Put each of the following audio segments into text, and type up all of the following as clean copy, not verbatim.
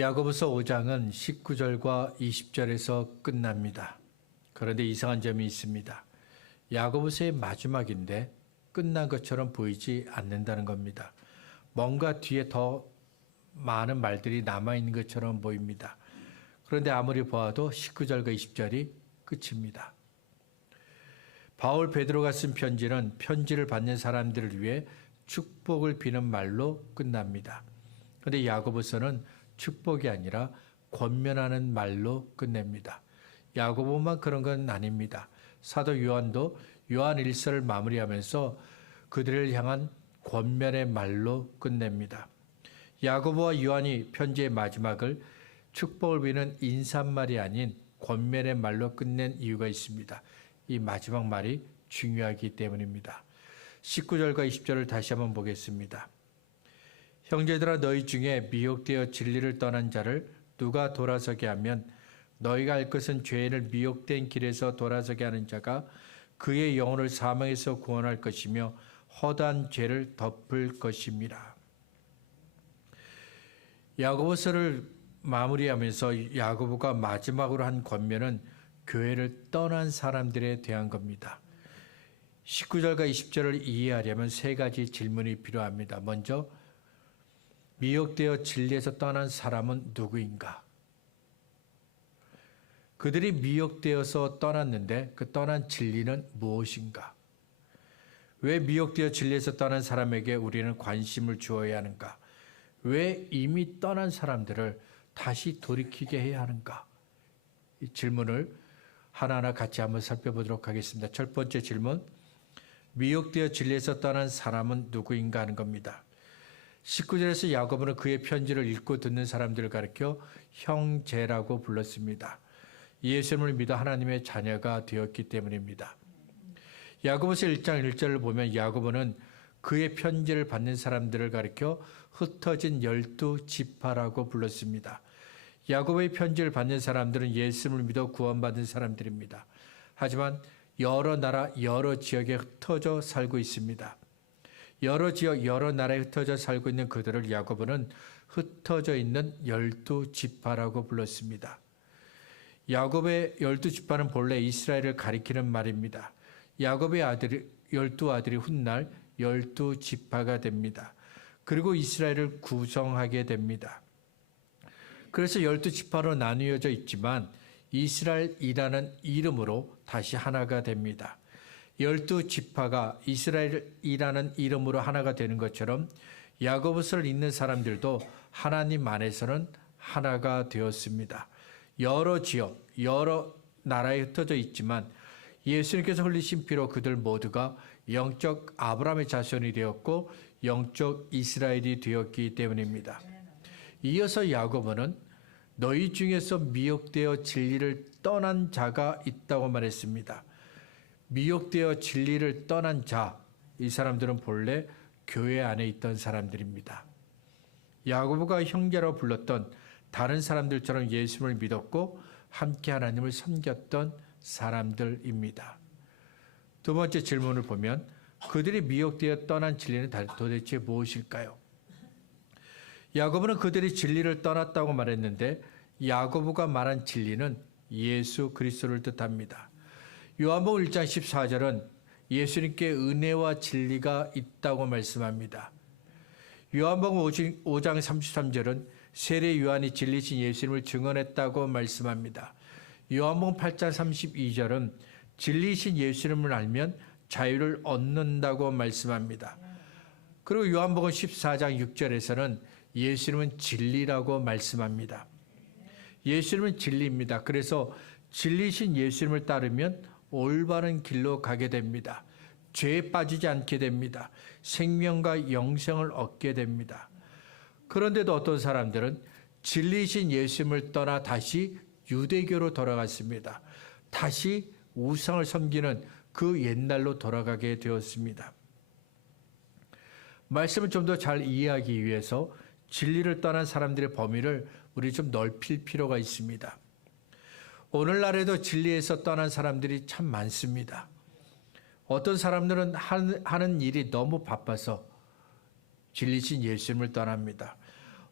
야고보서 5장은 19절과 20절에서 끝납니다. 그런데 이상한 점이 있습니다. 야고보서의 마지막인데 끝난 것처럼 보이지 않는다는 겁니다. 뭔가 뒤에 더 많은 말들이 남아있는 것처럼 보입니다. 그런데 아무리 보아도 19절과 20절이 끝입니다. 바울 베드로가 쓴 편지는 편지를 받는 사람들을 위해 축복을 비는 말로 끝납니다. 그런데 야고보서는 축복이 아니라 권면하는 말로 끝냅니다. 야고보만 그런 건 아닙니다. 사도 요한도 요한 1서를 마무리하면서 그들을 향한 권면의 말로 끝냅니다. 야고보와 요한이 편지의 마지막을 축복을 비는 인사말이 아닌 권면의 말로 끝낸 이유가 있습니다. 이 마지막 말이 중요하기 때문입니다. 19절과 20절을 다시 한번 보겠습니다. 형제들아, 너희 중에 미혹되어 진리를 떠난 자를 누가 돌아서게 하면 너희가 알 것은 죄인을 미혹된 길에서 돌아서게 하는 자가 그의 영혼을 사망에서 구원할 것이며 허다한 죄를 덮을 것임이라. 야고보서를 마무리하면서 야고보가 마지막으로 한 권면은 교회를 떠난 사람들에 대한 겁니다. 19절과 20절을 이해하려면 세 가지 질문이 필요합니다. 먼저, 미혹되어 진리에서 떠난 사람은 누구인가? 그들이 미혹되어서 떠났는데 그 떠난 진리는 무엇인가? 왜 미혹되어 진리에서 떠난 사람에게 우리는 관심을 주어야 하는가? 왜 이미 떠난 사람들을 다시 돌이키게 해야 하는가? 이 질문을 하나하나 같이 한번 살펴보도록 하겠습니다. 첫 번째 질문, 미혹되어 진리에서 떠난 사람은 누구인가 하는 겁니다. 19절에서 야고보는 그의 편지를 읽고 듣는 사람들을 가리켜 형제라고 불렀습니다. 예수님을 믿어 하나님의 자녀가 되었기 때문입니다. 야고보서 1장 1절을 보면 야고보는 그의 편지를 받는 사람들을 가리켜 흩어진 12지파라고 불렀습니다. 야고보의 편지를 받는 사람들은 예수님을 믿어 구원받은 사람들입니다. 하지만 여러 나라, 여러 지역에 흩어져 살고 있습니다. 여러 지역, 여러 나라에 흩어져 살고 있는 그들을 야고보는 흩어져 있는 12지파라고 불렀습니다. 야곱의 12지파는 본래 이스라엘을 가리키는 말입니다. 야곱의 12아들이 훗날 12지파가 됩니다. 그리고 이스라엘을 구성하게 됩니다. 그래서 12지파로 나누어져 있지만 이스라엘이라는 이름으로 다시 하나가 됩니다. 12지파가 이스라엘이라는 이름으로 하나가 되는 것처럼 야고보서를 읽는 사람들도 하나님 안에서는 하나가 되었습니다. 여러 지역, 여러 나라에 흩어져 있지만 예수님께서 흘리신 피로 그들 모두가 영적 아브라함의 자손이 되었고 영적 이스라엘이 되었기 때문입니다. 이어서 야고보는 너희 중에서 미혹되어 진리를 떠난 자가 있다고 말했습니다. 미혹되어 진리를 떠난 자, 이 사람들은 본래 교회 안에 있던 사람들입니다. 야고보가 형제라고 불렀던 다른 사람들처럼 예수를 믿었고 함께 하나님을 섬겼던 사람들입니다. 두 번째 질문을 보면 그들이 미혹되어 떠난 진리는 도대체 무엇일까요? 야고보는 그들이 진리를 떠났다고 말했는데 야고보가 말한 진리는 예수 그리스도를 뜻합니다. 요한복음 1장 14절은 예수님께 은혜와 진리가 있다고 말씀합니다. 요한복음 5장 33절은 세례 요한이 진리신 예수님을 증언했다고 말씀합니다. 요한복음 8장 32절은 진리신 예수님을 알면 자유를 얻는다고 말씀합니다. 그리고 요한복음 14장 6절에서는 예수님은 진리라고 말씀합니다. 예수님은 진리입니다. 그래서 진리신 예수님을 따르면 올바른 길로 가게 됩니다. 죄에 빠지지 않게 됩니다. 생명과 영생을 얻게 됩니다. 그런데도 어떤 사람들은 진리신 예수님을 떠나 다시 유대교로 돌아갔습니다. 다시 우상을 섬기는 그 옛날로 돌아가게 되었습니다. 말씀을 좀 더 잘 이해하기 위해서 진리를 떠난 사람들의 범위를 우리 좀 넓힐 필요가 있습니다. 오늘날에도 진리에서 떠난 사람들이 참 많습니다. 어떤 사람들은 하는 일이 너무 바빠서 진리신 예수님을 떠납니다.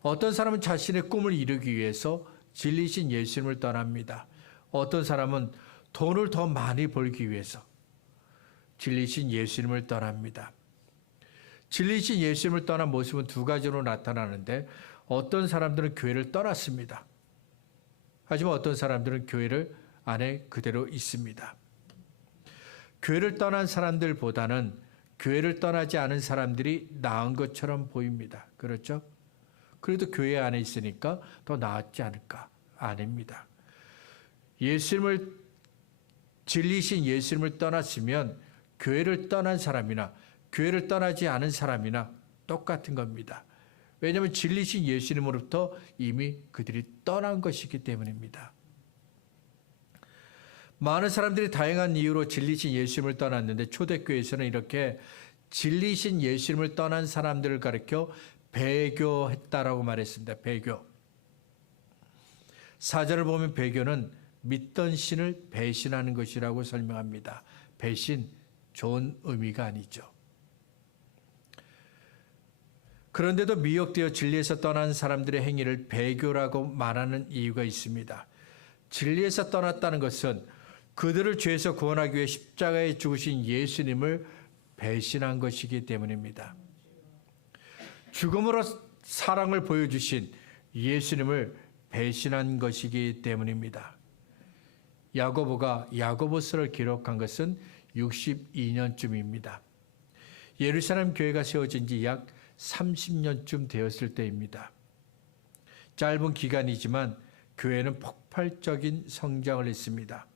어떤 사람은 자신의 꿈을 이루기 위해서 진리신 예수님을 떠납니다. 어떤 사람은 돈을 더 많이 벌기 위해서 진리신 예수님을 떠납니다. 진리신 예수님을 떠난 모습은 두 가지로 나타나는데 어떤 사람들은 교회를 떠났습니다. 하지만 어떤 사람들은 교회를 안에 그대로 있습니다. 교회를 떠난 사람들보다는 교회를 떠나지 않은 사람들이 나은 것처럼 보입니다. 그렇죠? 그래도 교회 안에 있으니까 더 나았지 않을까? 아닙니다. 예수님을 진리신 예수님을 떠났으면 교회를 떠난 사람이나 교회를 떠나지 않은 사람이나 똑같은 겁니다. 왜냐하면 진리신 예수님으로부터 이미 그들이 떠난 것이기 때문입니다. 많은 사람들이 다양한 이유로 진리신 예수님을 떠났는데 초대교회에서는 이렇게 진리신 예수님을 떠난 사람들을 가리켜 배교했다라고 말했습니다. 배교. 사절을 보면 배교는 믿던 신을 배신하는 것이라고 설명합니다. 배신, 좋은 의미가 아니죠. 그런데도 미혹되어 진리에서 떠난 사람들의 행위를 배교라고 말하는 이유가 있습니다. 진리에서 떠났다는 것은 그들을 죄에서 구원하기 위해 십자가에 죽으신 예수님을 배신한 것이기 때문입니다. 죽음으로 사랑을 보여주신 예수님을 배신한 것이기 때문입니다. 야고보가 야고보서를 기록한 것은 62년쯤입니다. 예루살렘 교회가 세워진 지 약 30년쯤 되었을 때입니다. 짧은 기간이지만 교회는 폭발적인 성장을 했습니다.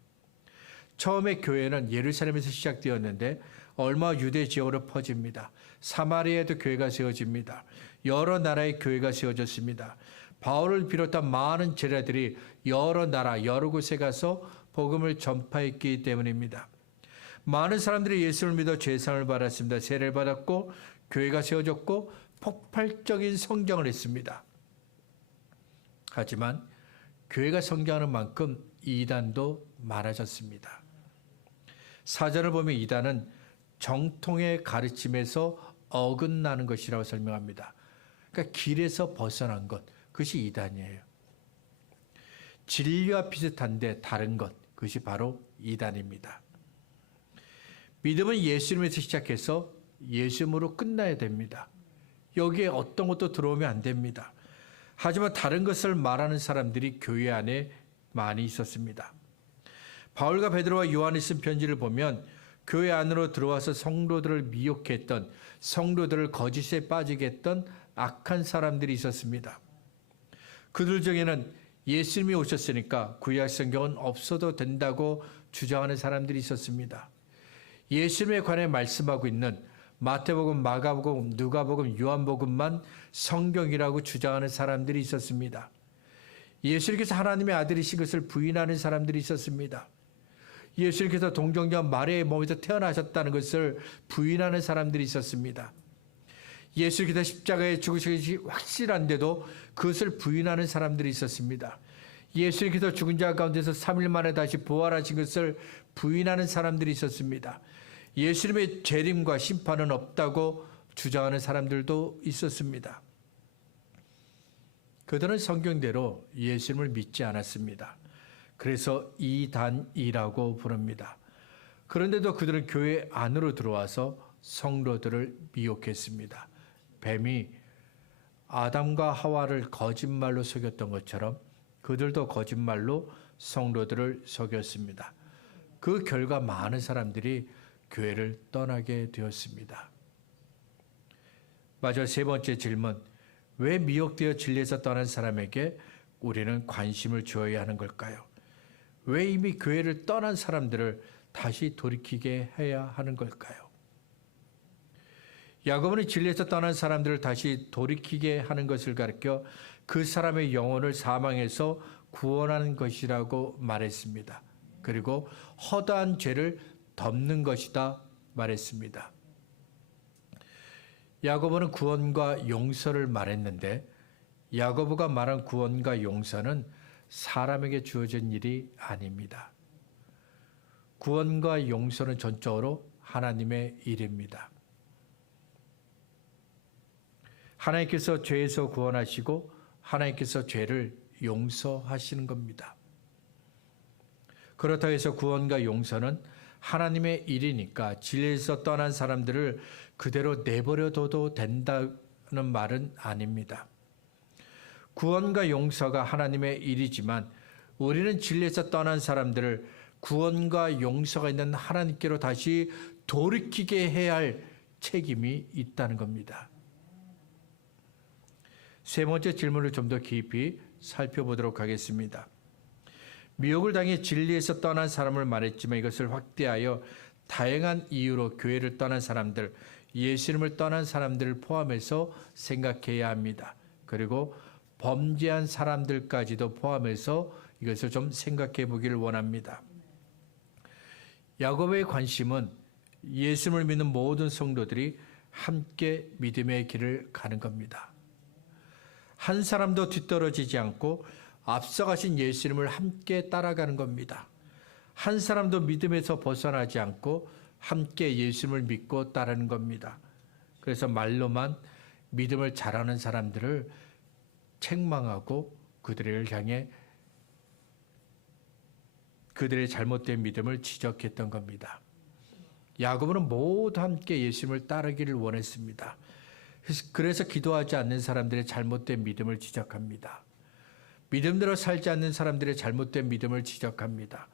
처음에 교회는 예루살렘에서 시작되었는데 얼마 유대 지역으로 퍼집니다. 사마리아에도 교회가 세워집니다. 여러 나라의 교회가 세워졌습니다. 바울을 비롯한 많은 제자들이 여러 나라, 여러 곳에 가서 복음을 전파했기 때문입니다. 많은 사람들이 예수를 믿어 죄사함을 받았습니다. 세례를 받았고 교회가 세워졌고 폭발적인 성장을 했습니다. 하지만 교회가 성장하는 만큼 이단도 많아졌습니다. 사전을 보면 이단은 정통의 가르침에서 어긋나는 것이라고 설명합니다. 그러니까 길에서 벗어난 것, 그것이 이단이에요. 진리와 비슷한데 다른 것, 그것이 바로 이단입니다. 믿음은 예수님에서 시작해서 예수님으로 끝나야 됩니다. 여기에 어떤 것도 들어오면 안 됩니다. 하지만 다른 것을 말하는 사람들이 교회 안에 많이 있었습니다. 바울과 베드로와 요한이 쓴 편지를 보면 교회 안으로 들어와서 성도들을 미혹했던, 성도들을 거짓에 빠지게 했던 악한 사람들이 있었습니다. 그들 중에는 예수님이 오셨으니까 구약 성경은 없어도 된다고 주장하는 사람들이 있었습니다. 예수님에 관해 말씀하고 있는 마태복음, 마가복음, 누가복음, 요한복음만 성경이라고 주장하는 사람들이 있었습니다. 예수님께서 하나님의 아들이신 것을 부인하는 사람들이 있었습니다. 예수님께서 동정녀 마리아의 몸에서 태어나셨다는 것을 부인하는 사람들이 있었습니다. 예수님께서 십자가에 죽으신 것이 확실한데도 그것을 부인하는 사람들이 있었습니다. 예수님께서 죽은 자 가운데서 3일 만에 다시 부활하신 것을 부인하는 사람들이 있었습니다. 예수님의 재림과 심판은 없다고 주장하는 사람들도 있었습니다. 그들은 성경대로 예수님을 믿지 않았습니다. 그래서 이단이라고 부릅니다. 그런데도 그들은 교회 안으로 들어와서 성도들을 미혹했습니다. 뱀이 아담과 하와를 거짓말로 속였던 것처럼 그들도 거짓말로 성도들을 속였습니다. 그 결과 많은 사람들이 교회를 떠나게 되었습니다. 마지막 세 번째 질문, 왜 미혹되어 진리에서 떠난 사람에게 우리는 관심을 주어야 하는 걸까요? 왜 이미 교회를 떠난 사람들을 다시 돌이키게 해야 하는 걸까요? 야고보는 진리에서 떠난 사람들을 다시 돌이키게 하는 것을 가르쳐 그 사람의 영혼을 사망에서 구원하는 것이라고 말했습니다. 그리고 허다한 죄를 덮는 것이다 말했습니다. 야고보는 구원과 용서를 말했는데 야고보가 말한 구원과 용서는 사람에게 주어진 일이 아닙니다. 구원과 용서는 전적으로 하나님의 일입니다. 하나님께서 죄에서 구원하시고 하나님께서 죄를 용서하시는 겁니다. 그렇다고 해서 구원과 용서는 하나님의 일이니까 진리에서 떠난 사람들을 그대로 내버려둬도 된다는 말은 아닙니다. 구원과 용서가 하나님의 일이지만 우리는 진리에서 떠난 사람들을 구원과 용서가 있는 하나님께로 다시 돌이키게 해야 할 책임이 있다는 겁니다. 세 번째 질문을 좀 더 깊이 살펴보도록 하겠습니다. 미혹을 당해 진리에서 떠난 사람을 말했지만 이것을 확대하여 다양한 이유로 교회를 떠난 사람들, 예수님을 떠난 사람들을 포함해서 생각해야 합니다. 그리고 범죄한 사람들까지도 포함해서 이것을 좀 생각해 보기를 원합니다. 야곱의 관심은 예수님을 믿는 모든 성도들이 함께 믿음의 길을 가는 겁니다. 한 사람도 뒤떨어지지 않고 앞서가신 예수님을 함께 따라가는 겁니다. 한 사람도 믿음에서 벗어나지 않고 함께 예수님을 믿고 따르는 겁니다. 그래서 말로만 믿음을 잘하는 사람들을 책망하고 그들을 향해 그들의 잘못된 믿음을 지적했던 겁니다. 야고보는 모두 함께 예수님을 따르기를 원했습니다. 그래서 기도하지 않는 사람들의 잘못된 믿음을 지적합니다. 믿음대로 살지 않는 사람들의 잘못된 믿음을 지적합니다.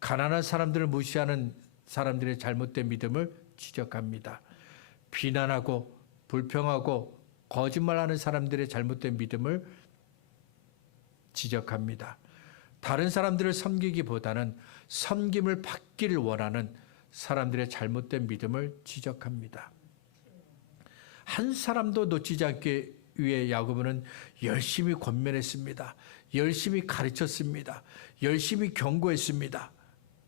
가난한 사람들을 무시하는 사람들의 잘못된 믿음을 지적합니다. 비난하고 불평하고 거짓말하는 사람들의 잘못된 믿음을 지적합니다. 다른 사람들을 섬기기보다는 섬김을 받기를 원하는 사람들의 잘못된 믿음을 지적합니다. 한 사람도 놓치지 않기 위해 야고보는 열심히 권면했습니다. 열심히 가르쳤습니다. 열심히 경고했습니다.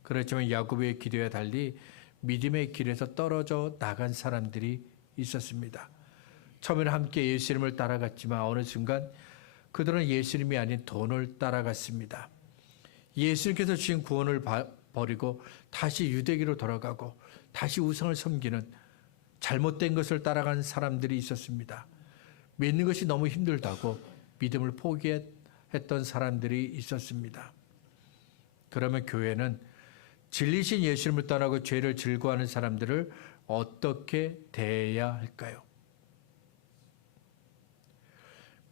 그렇지만 야고보의 기도와 달리 믿음의 길에서 떨어져 나간 사람들이 있었습니다. 처음에는 함께 예수님을 따라갔지만 어느 순간 그들은 예수님이 아닌 돈을 따라갔습니다. 예수님께서 주신 구원을 버리고 다시 유대기로 돌아가고 다시 우상을 섬기는 잘못된 것을 따라간 사람들이 있었습니다. 믿는 것이 너무 힘들다고 믿음을 포기했던 사람들이 있었습니다. 그러면 교회는 진리신 예수님을 떠나고 죄를 즐거워하는 사람들을 어떻게 대해야 할까요?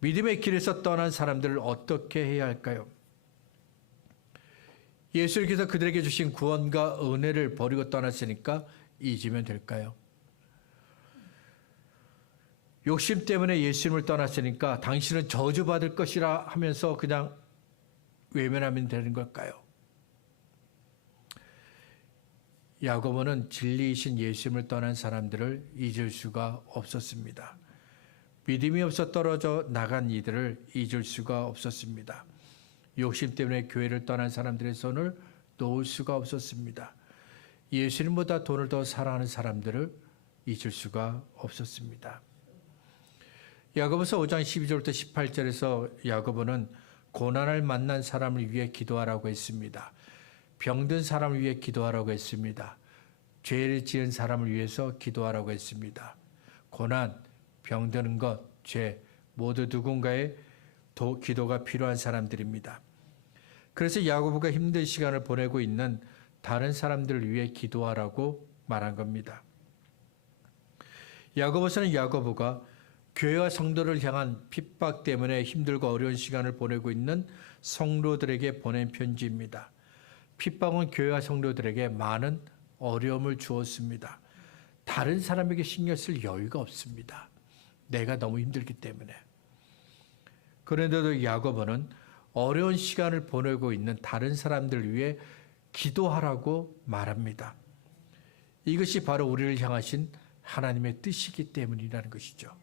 믿음의 길에서 떠난 사람들을 어떻게 해야 할까요? 예수님께서 그들에게 주신 구원과 은혜를 버리고 떠났으니까 잊으면 될까요? 욕심 때문에 예수님을 떠났으니까 당신은 저주받을 것이라 하면서 그냥 외면하면 되는 걸까요? 야고보는 진리이신 예수님을 떠난 사람들을 잊을 수가 없었습니다. 믿음이 없어 떨어져 나간 이들을 잊을 수가 없었습니다. 욕심 때문에 교회를 떠난 사람들의 손을 놓을 수가 없었습니다. 예수님보다 돈을 더 사랑하는 사람들을 잊을 수가 없었습니다. 야고보서 5장 12절부터 18절에서 야고보는 고난을 만난 사람을 위해 기도하라고 했습니다. 병든 사람을 위해 기도하라고 했습니다. 죄를 지은 사람을 위해서 기도하라고 했습니다. 고난, 병드는 것, 죄 모두 누군가의 기도가 필요한 사람들입니다. 그래서 야고보가 힘든 시간을 보내고 있는 다른 사람들을 위해 기도하라고 말한 겁니다. 야고보서는 야고보가 교회와 성도를 향한 핍박 때문에 힘들고 어려운 시간을 보내고 있는 성도들에게 보낸 편지입니다. 핍박은 교회와 성도들에게 많은 어려움을 주었습니다. 다른 사람에게 신경 쓸 여유가 없습니다. 내가 너무 힘들기 때문에. 그런데도 야고보는 어려운 시간을 보내고 있는 다른 사람들을 위해 기도하라고 말합니다. 이것이 바로 우리를 향하신 하나님의 뜻이기 때문이라는 것이죠.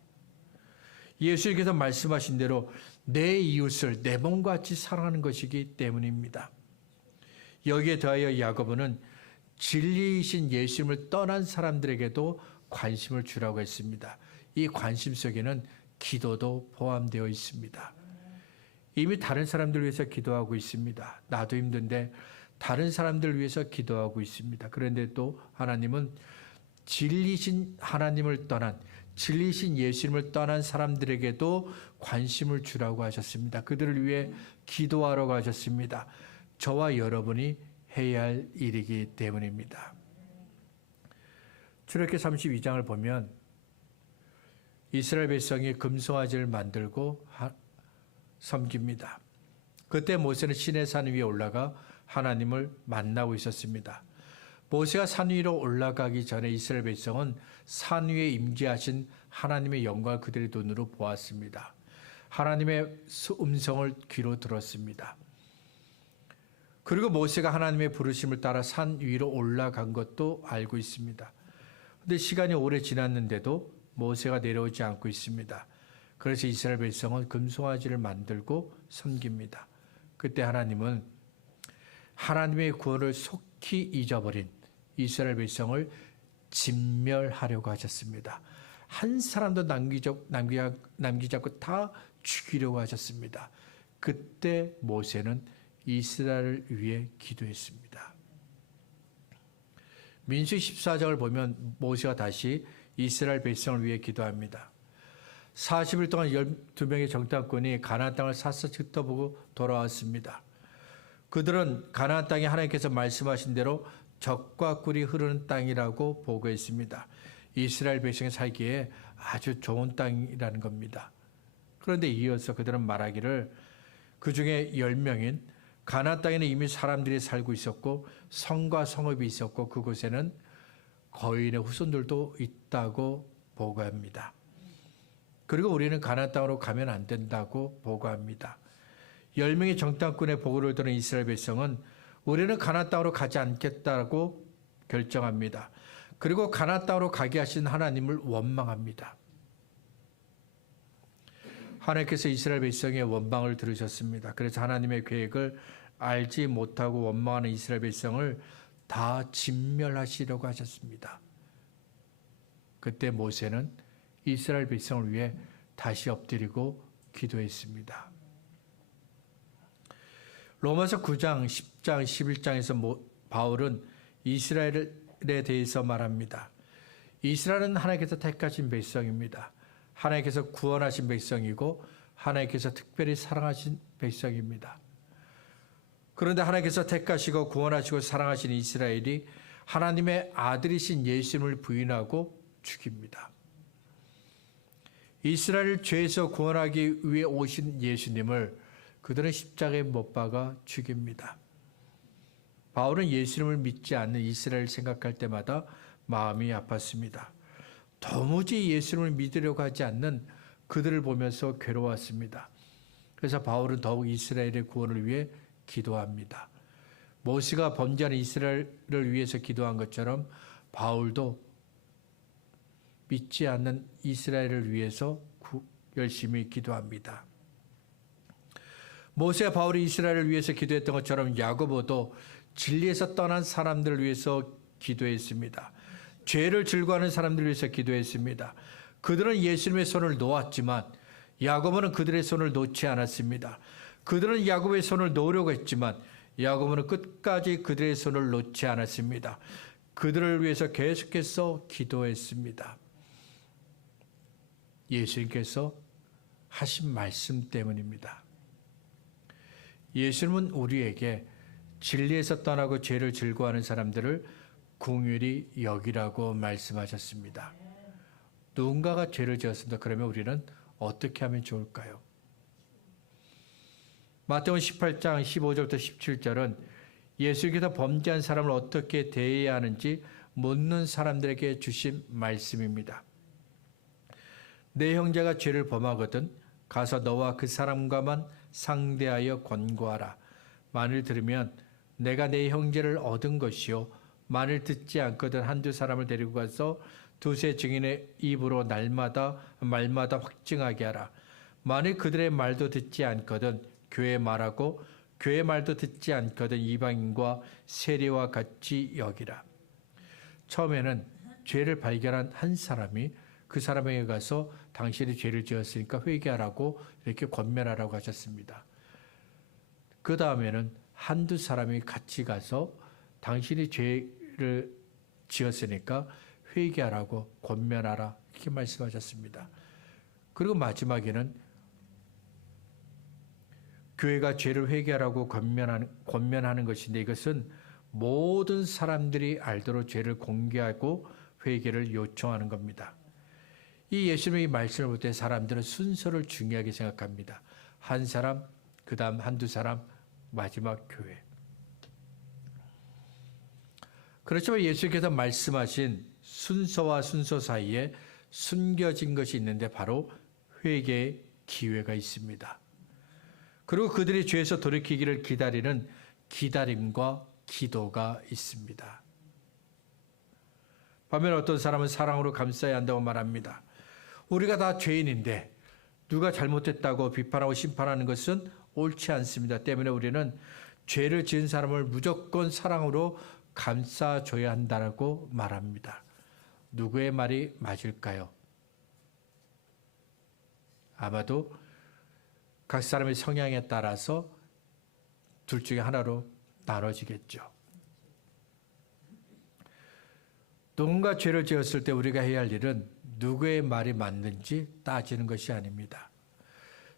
예수님께서 말씀하신 대로 내 이웃을 내 몸과 같이 사랑하는 것이기 때문입니다. 여기에 더하여 야고보는 진리이신 예수님을 떠난 사람들에게도 관심을 주라고 했습니다. 이 관심 속에는 기도도 포함되어 있습니다. 이미 다른 사람들 위해서 기도하고 있습니다. 나도 힘든데 다른 사람들 위해서 기도하고 있습니다. 그런데 또 하나님은 진리신 하나님을 떠난 진리신 예수님을 떠난 사람들에게도 관심을 주라고 하셨습니다. 그들을 위해 기도하라고 하셨습니다. 저와 여러분이 해야 할 일이기 때문입니다. 출애굽기 32장을 보면 이스라엘 백성이 금송아지를 만들고 섬깁니다. 그때 모세는 시내산 위에 올라가 하나님을 만나고 있었습니다. 모세가 산 위로 올라가기 전에 이스라엘 백성은 산 위에 임재하신 하나님의 영광을 그들의 눈으로 보았습니다. 하나님의 음성을 귀로 들었습니다. 그리고 모세가 하나님의 부르심을 따라 산 위로 올라간 것도 알고 있습니다. 그런데 시간이 오래 지났는데도 모세가 내려오지 않고 있습니다. 그래서 이스라엘 백성은 금송아지를 만들고 섬깁니다. 그때 하나님은 하나님의 구원을 속히 잊어버린 이스라엘 백성을 진멸하려고 하셨습니다. 한 사람도 남기지 않고 다 죽이려고 하셨습니다. 그때 모세는 이스라엘을 위해 기도했습니다. 민수기 14장을 보면 모세가 다시 이스라엘 백성을 위해 기도합니다. 40일 동안 12명의 정탐꾼이 가나안 땅을 샅샅이 훑어보고 돌아왔습니다. 그들은 가나안 땅이 하나님께서 말씀하신 대로 젖과 꿀이 흐르는 땅이라고 보고했습니다. 이스라엘 백성이 살기에 아주 좋은 땅이라는 겁니다. 그런데 이어서 그들은 말하기를 그 중에 10명인 가나안 땅에는 이미 사람들이 살고 있었고 성과 성읍이 있었고 그곳에는 거인의 후손들도 있다고 보고합니다. 그리고 우리는 가나안 땅으로 가면 안 된다고 보고합니다. 10명의 정탐꾼의 보고를 들은 이스라엘 백성은 우리는 가나안 땅으로 가지 않겠다고 결정합니다. 그리고 가나안 땅으로 가게 하신 하나님을 원망합니다. 하나님께서 이스라엘 백성의 원망을 들으셨습니다. 그래서 하나님의 계획을 알지 못하고 원망하는 이스라엘 백성을 다 진멸하시려고 하셨습니다. 그때 모세는 이스라엘 백성을 위해 다시 엎드리고 기도했습니다. 로마서 9장, 10장, 11장에서 바울은 이스라엘에 대해서 말합니다. 이스라엘은 하나님께서 택하신 백성입니다. 하나님께서 구원하신 백성이고 하나님께서 특별히 사랑하신 백성입니다. 그런데 하나님께서 택하시고 구원하시고 사랑하신 이스라엘이 하나님의 아들이신 예수님을 부인하고 죽입니다. 이스라엘을 죄에서 구원하기 위해 오신 예수님을 그들은 십자가에 못 박아 죽입니다. 바울은 예수님을 믿지 않는 이스라엘을 생각할 때마다 마음이 아팠습니다. 도무지 예수님을 믿으려고 하지 않는 그들을 보면서 괴로웠습니다. 그래서 바울은 더욱 이스라엘의 구원을 위해 기도합니다. 모세가 범죄하는 이스라엘을 위해서 기도한 것처럼 바울도 믿지 않는 이스라엘을 위해서 열심히 기도합니다. 모세와 바울이 이스라엘을 위해서 기도했던 것처럼 야고보도 진리에서 떠난 사람들을 위해서 기도했습니다. 죄를 즐거워하는 사람들을 위해서 기도했습니다. 그들은 예수님의 손을 놓았지만 야고보는 그들의 손을 놓지 않았습니다. 그들은 야고보의 손을 놓으려고 했지만 야고보는 끝까지 그들의 손을 놓지 않았습니다. 그들을 위해서 계속해서 기도했습니다. 예수님께서 하신 말씀 때문입니다. 예수님은 우리에게 진리에서 떠나고 죄를 즐거워하는 사람들을 긍휼히 여기라고 말씀하셨습니다. 누군가가 죄를 지었습니다. 그러면 우리는 어떻게 하면 좋을까요? 마태복음 18장 15절부터 17절은 예수께서 범죄한 사람을 어떻게 대해야 하는지 묻는 사람들에게 주신 말씀입니다. 내 형제가 죄를 범하거든 가서 너와 그 사람과만 상대하여 권고하라. 만일 들으면 내가 내 형제를 얻은 것이요 만일 듣지 않거든 한두 사람을 데리고 가서 두세 증인의 입으로 말마다 확증하게 하라. 만일 그들의 말도 듣지 않거든 교회 말하고 교회 말도 듣지 않거든 이방인과 세리와 같이 여기라. 처음에는 죄를 발견한 한 사람이 그 사람에게 가서 당신이 죄를 지었으니까 회개하라고 이렇게 권면하라고 하셨습니다. 그 다음에는 한두 사람이 같이 가서 당신이 죄를 지었으니까 회개하라고 권면하라 이렇게 말씀하셨습니다. 그리고 마지막에는 교회가 죄를 회개하라고 권면하는 것인데 이것은 모든 사람들이 알도록 죄를 공개하고 회개를 요청하는 겁니다. 이 예수님의 말씀을 볼 때 사람들은 순서를 중요하게 생각합니다. 한 사람, 그 다음 한두 사람, 마지막 교회. 그렇지만 예수께서 말씀하신 순서와 순서 사이에 숨겨진 것이 있는데 바로 회개의 기회가 있습니다. 그리고 그들이 죄에서 돌이키기를 기다리는 기다림과 기도가 있습니다. 반면 어떤 사람은 사랑으로 감싸야 한다고 말합니다. 우리가 다 죄인인데 누가 잘못했다고 비판하고 심판하는 것은 옳지 않습니다. 때문에 우리는 죄를 지은 사람을 무조건 사랑으로 감싸줘야 한다고 말합니다. 누구의 말이 맞을까요? 아마도 각 사람의 성향에 따라서 둘 중에 하나로 나눠지겠죠. 누군가 죄를 지었을 때 우리가 해야 할 일은 누구의 말이 맞는지 따지는 것이 아닙니다.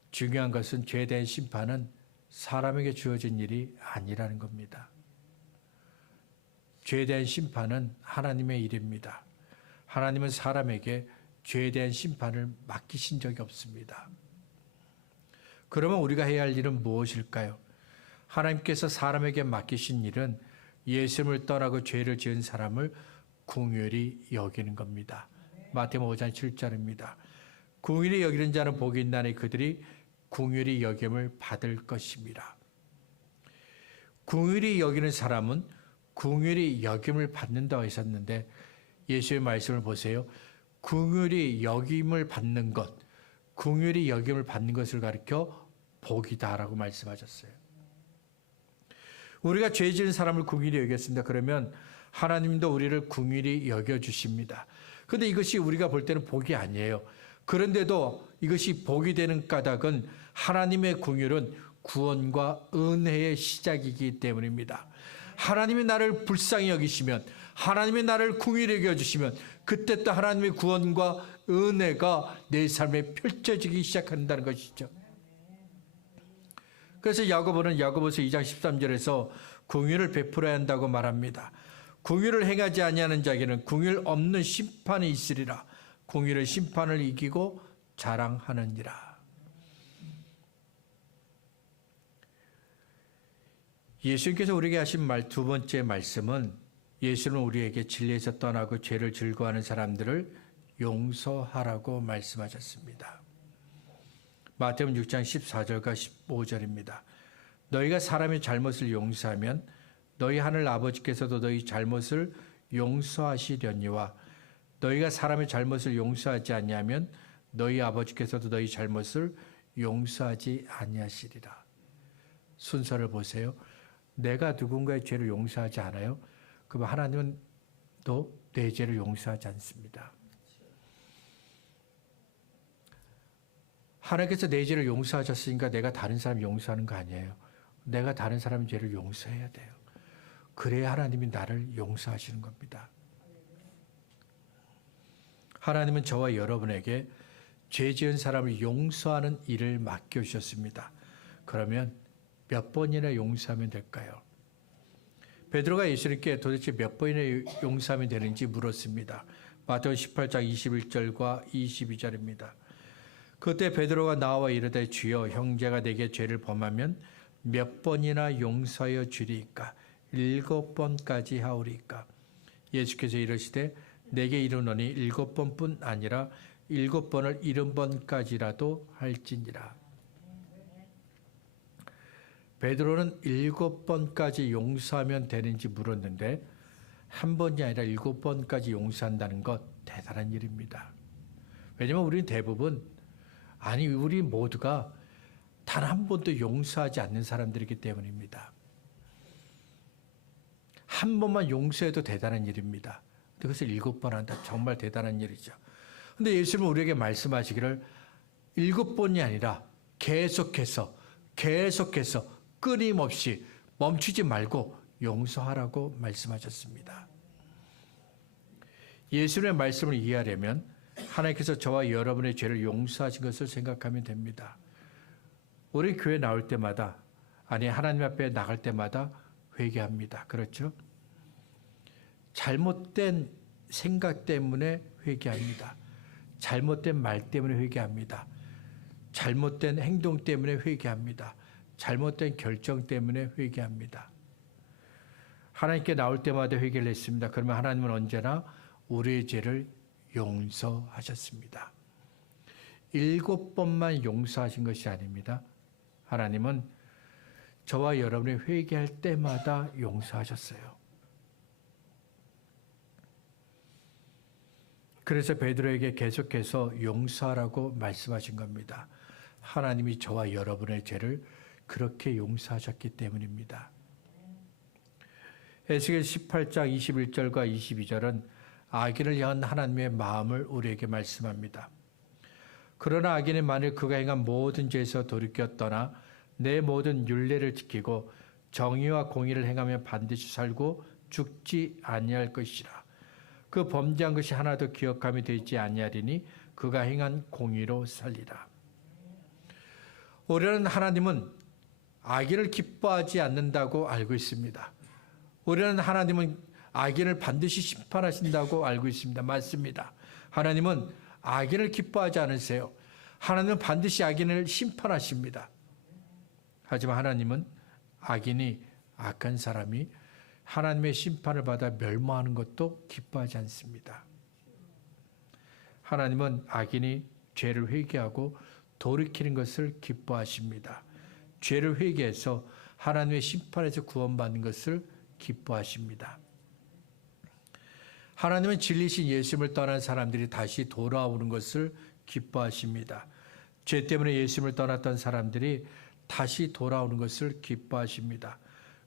중요한 것은 죄에 대한 심판은 사람에게 주어진 일이 아니라는 겁니다. 죄에 대한 심판은 하나님의 일입니다. 하나님은 사람에게 죄에 대한 심판을 맡기신 적이 없습니다. 그러면 우리가 해야 할 일은 무엇일까요? 하나님께서 사람에게 맡기신 일은 예수님을 떠나고 죄를 지은 사람을 긍휼히 여기는 겁니다. 마태복음 5장 7절입니다. 긍휼히 여기는 자는 복이 있나니 그들이 긍휼히 여김을 받을 것입니다. 긍휼히 여기는 사람은 긍휼히 여김을 받는다고 하셨는데 예수의 말씀을 보세요. 긍휼히 여김을 받는 것, 긍휼히 여김을 받는 것을 가리켜 복이다라고 말씀하셨어요. 우리가 죄 지은 사람을 긍휼히 여겼습니다. 그러면 하나님도 우리를 긍휼히 여겨주십니다. 그런데 이것이 우리가 볼 때는 복이 아니에요. 그런데도 이것이 복이 되는 까닭은 하나님의 긍휼은 구원과 은혜의 시작이기 때문입니다. 하나님이 나를 불쌍히 여기시면, 하나님이 나를 긍휼히 여겨주시면 그때 또 하나님의 구원과 은혜가 내 삶에 펼쳐지기 시작한다는 것이죠. 그래서 야고보는 야고보서 2장 13절에서 긍휼을 베풀어야 한다고 말합니다. 긍휼을 행하지 아니하는 자에게는 긍휼 없는 심판이 있으리라. 긍휼은 심판을 이기고 자랑하느니라. 예수님께서 우리에게 하신 두 번째 말씀은 예수는 우리에게 진리에서 떠나고 죄를 즐거워하는 사람들을 용서하라고 말씀하셨습니다. 마태복음 6장 14절과 15절입니다. 너희가 사람의 잘못을 용서하면 너희 하늘 아버지께서도 너희 잘못을 용서하시려니와 너희가 사람의 잘못을 용서하지 아니하면 너희 아버지께서도 너희 잘못을 용서하지 아니하시리라. 순서를 보세요. 내가 누군가의 죄를 용서하지 않아요? 그럼 하나님은 또 내 죄를 용서하지 않습니다. 하나님께서 내 죄를 용서하셨으니까 내가 다른 사람 용서하는 거 아니에요. 내가 다른 사람의 죄를 용서해야 돼요. 그래야 하나님이 나를 용서하시는 겁니다. 하나님은 저와 여러분에게 죄 지은 사람을 용서하는 일을 맡겨주셨습니다. 그러면 몇 번이나 용서하면 될까요? 베드로가 예수님께 도대체 몇 번이나 용서하면 되는지 물었습니다. 마태복음 18장 21절과 22절입니다. 그때 베드로가 나와 이르되 주여 형제가 내게 죄를 범하면 몇 번이나 용서하여 주리이까? 7번까지 하오리이까? 예수께서 이르시되 내게 이르노니 7번뿐 아니라 7번을 70번까지라도 할지니라. 베드로는 7번까지 용서하면 되는지 물었는데 한 번이 아니라 7번까지 용서한다는 것 대단한 일입니다. 왜냐하면 우리는 대부분 우리 모두가 단 한 번도 용서하지 않는 사람들이기 때문입니다. 한 번만 용서해도 대단한 일입니다. 그것을 7번 한다. 정말 대단한 일이죠. 그런데 예수님은 우리에게 말씀하시기를 7번이 아니라 계속해서 끊임없이 멈추지 말고 용서하라고 말씀하셨습니다. 예수님의 말씀을 이해하려면 하나님께서 저와 여러분의 죄를 용서하신 것을 생각하면 됩니다. 우리 교회 나올 때마다, 아니 하나님 앞에 나갈 때마다 회개합니다. 그렇죠? 잘못된 생각 때문에 회개합니다. 잘못된 말 때문에 회개합니다. 잘못된 행동 때문에 회개합니다. 잘못된 결정 때문에 회개합니다. 하나님께 나올 때마다 회개를 했습니다. 그러면 하나님은 언제나 우리의 죄를 용서하셨습니다. 7번만 용서하신 것이 아닙니다. 하나님은 저와 여러분이 회개할 때마다 용서하셨어요. 그래서 베드로에게 계속해서 용서하라고 말씀하신 겁니다. 하나님이 저와 여러분의 죄를 그렇게 용서하셨기 때문입니다. 에스겔 18장 21절과 22절은 악인을 향한 하나님의 마음을 우리에게 말씀합니다. 그러나 악인은 만일 그가 행한 모든 죄에서 돌이켜 떠나 내 모든 율례를 지키고 정의와 공의를 행하며 반드시 살고 죽지 아니할 것이라. 그 범죄한 것이 하나도 기억함이 되지 아니하리니 그가 행한 공의로 살리라. 우리는 하나님은 악인을 기뻐하지 않는다고 알고 있습니다. 우리는 하나님은 악인을 반드시 심판하신다고 알고 있습니다. 맞습니다. 하나님은 악인을 기뻐하지 않으세요. 하나님은 반드시 악인을 심판하십니다. 하지만 하나님은 악인이, 악한 사람이 하나님의 심판을 받아 멸망하는 것도 기뻐하지 않습니다. 하나님은 악인이 죄를 회개하고 돌이키는 것을 기뻐하십니다. 죄를 회개해서 하나님의 심판에서 구원받는 것을 기뻐하십니다. 하나님은 진리신 예수님을 떠난 사람들이 다시 돌아오는 것을 기뻐하십니다. 죄 때문에 예수님을 떠났던 사람들이 다시 돌아오는 것을 기뻐하십니다.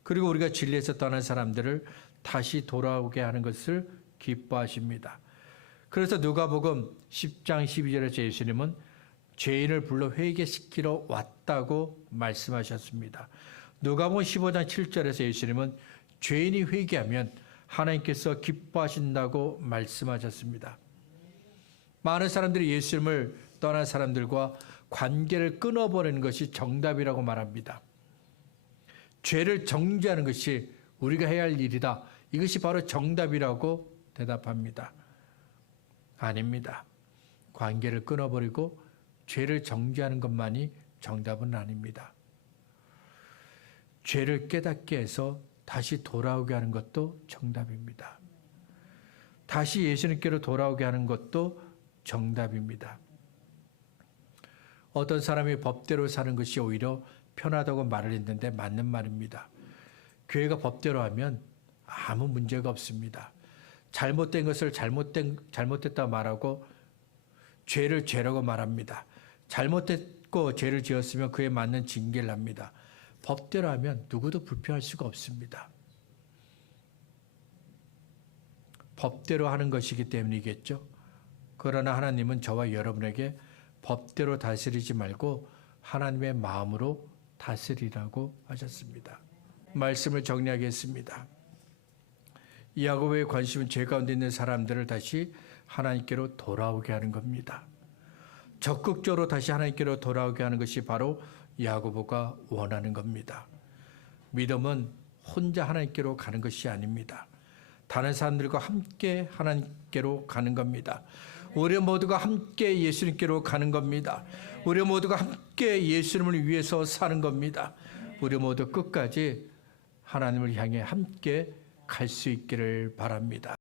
그리고 우리가 진리에서 떠난 사람들을 다시 돌아오게 하는 것을 기뻐하십니다. 그래서 누가복음 10장 12절에서 예수님은 죄인을 불러 회개시키러 왔다고 말씀하셨습니다. 누가복음 15장 7절에서 예수님은 죄인이 회개하면 하나님께서 기뻐하신다고 말씀하셨습니다. 많은 사람들이 예수님을 떠난 사람들과 관계를 끊어버리는 것이 정답이라고 말합니다. 죄를 정죄하는 것이 우리가 해야 할 일이다. 이것이 바로 정답이라고 대답합니다. 아닙니다. 관계를 끊어버리고 죄를 정죄하는 것만이 정답은 아닙니다. 죄를 깨닫게 해서 다시 돌아오게 하는 것도 정답입니다. 다시 예수님께로 돌아오게 하는 것도 정답입니다. 어떤 사람이 법대로 사는 것이 오히려 편하다고 말을 했는데 맞는 말입니다. 교회가 법대로 하면 아무 문제가 없습니다. 잘못된 것을 잘못됐다 말하고 죄를 죄라고 말합니다. 잘못했고 죄를 지었으면 그에 맞는 징계를 합니다. 법대로 하면 누구도 불평할 수가 없습니다. 법대로 하는 것이기 때문이겠죠. 그러나 하나님은 저와 여러분에게 법대로 다스리지 말고 하나님의 마음으로 다스리라고 하셨습니다. 말씀을 정리하겠습니다. 야곱의 관심은 죄 가운데 있는 사람들을 다시 하나님께로 돌아오게 하는 겁니다. 적극적으로 다시 하나님께로 돌아오게 하는 것이 바로 야고보가 원하는 겁니다. 믿음은 혼자 하나님께로 가는 것이 아닙니다. 다른 사람들과 함께 하나님께로 가는 겁니다. 우리 모두가 함께 예수님께로 가는 겁니다. 우리 모두가 함께 예수님을 위해서 사는 겁니다. 우리 모두 끝까지 하나님을 향해 함께 갈 수 있기를 바랍니다.